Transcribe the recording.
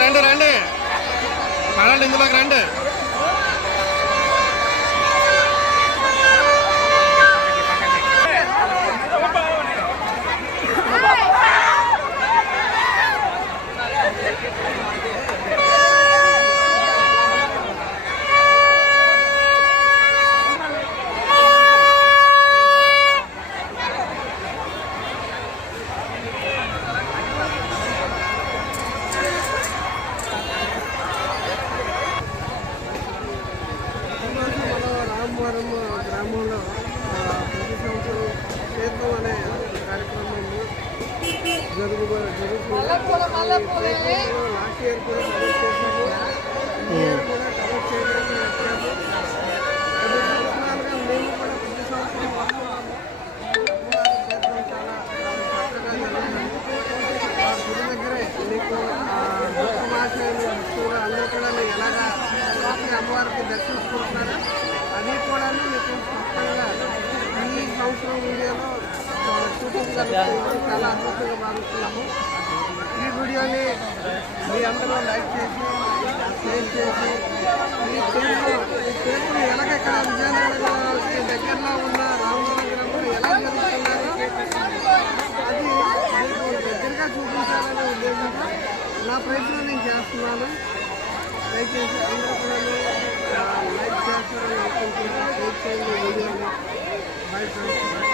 రండి రండి పడండి ఇందులోకి రండి. గ్రామంలో ప్రతి సంవత్సరం క్షేత్రం అనే కార్యక్రమం జరుగుతుంది. లాస్ట్ ఇయర్ కూడా కవర్ చేశాము, ఈ ఇయర్ కూడా కవర్ చేయడానికి వచ్చాము. 10 సంవత్సరాలుగా మేము కూడా ప్రతి సంవత్సరం వస్తున్నాము. క్షేత్రం చాలా చక్కగా జరుగుతుంది. ఆ గుడి దగ్గరే మీకు భాషలు భక్తులు అందరూ కూడా ఎలాగా అమ్మవారికి దర్శించుకుంటున్నారో అది కూడా మీకు స్పష్టంగా ఈ సంవత్సరం వీడియోలో చూపించగలుగుతుంది. చాలా అద్భుతంగా భావిస్తున్నాము. ఈ వీడియోని మీ అందరూ లైక్ చేసి షేర్ చేసి ఈ చేతులు ఎలాగెక్కడ విజయనగరానికి దగ్గరలో ఉన్న రామచంద్రపురం ఎలా జరుగుతున్నారో అది మీకు దగ్గరగా చూపించాలనే ఉద్దేశంతో నా ప్రయత్నం నేను చేస్తున్నాను. దయచేసి అందరూ కూడా లైక్ చేస్తారని అనుకుంటున్నాను. షేర్ చేయండి వీడియోని. Bye friends.